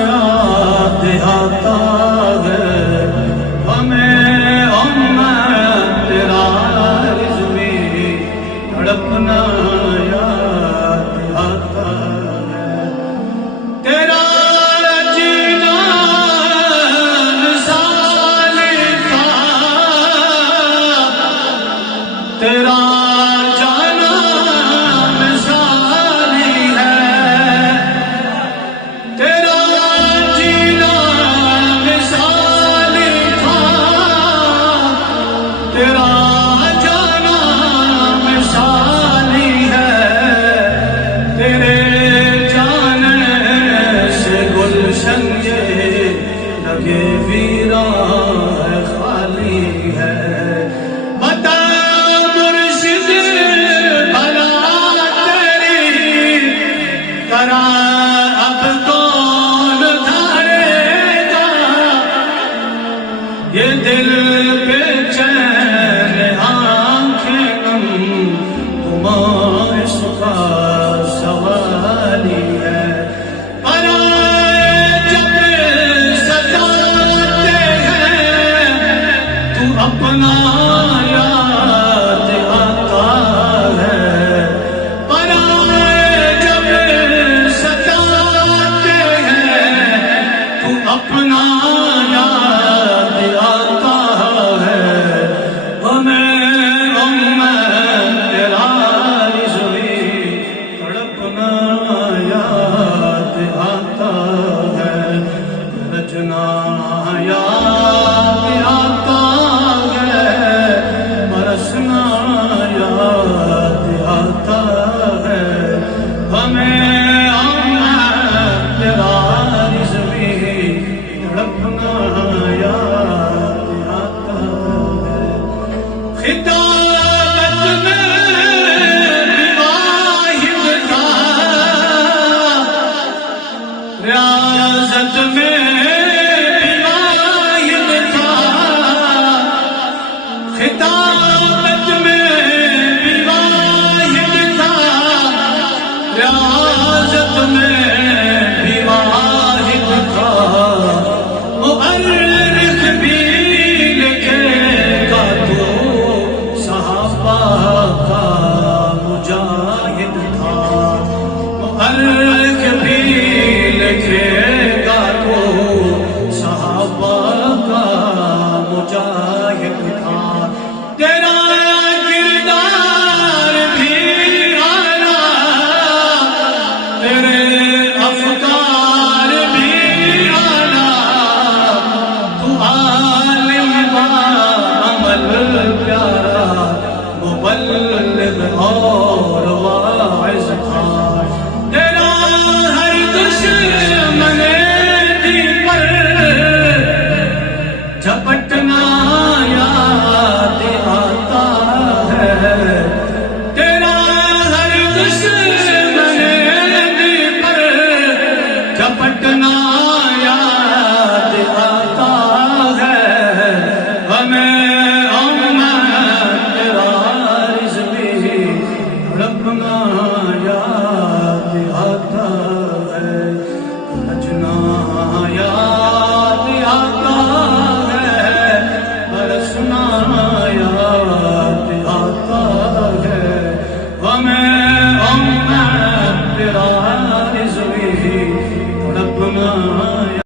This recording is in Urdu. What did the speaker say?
یاد آتا ہے ہمیں تیرا رضوی تڑپنا یاد آتا ہے تیرا جینا مثال تھا تیرا خالی ہے بتا مرشد بلا تیری کرا اب کون دھارے گا یہ دل پہ چین آنکھیں گمائش کا سوال ہی ہے اپنا یاد آتا ہے پرائے جب ستاتے ہیں تو اپنا یاد آتا ہے ہمیں تیرا رضوی تڑپنا یاد آتا ہے رچنا یاد آتا یاد آتا ہے ہمیں تیرا رضوی تڑپنا یاد آتا ہے خطابت میں واحد تھا ریاضت میں واحد تھا خطابت میں ریاضت میں بھی واحد تھا مؤرخ بھی لکھے گا تو صحابہ کا مجاہد تھا مؤرخ بھی لکھے گا تو صحابہ کا مجاہد تھا تیرا مبلغ اور واعظ تھا تیرا ہر دشمن دل پر جھپٹنا یاد آتا ہے تیرا ہر دشمن دل پر جھپٹنا یاد آتا ہے ہمیں تڑپنا یاد آتا ہے رچنا یاد آتا ہے برسنا یاد آتا ہے ہمیں تیرا رضوی تڑپنا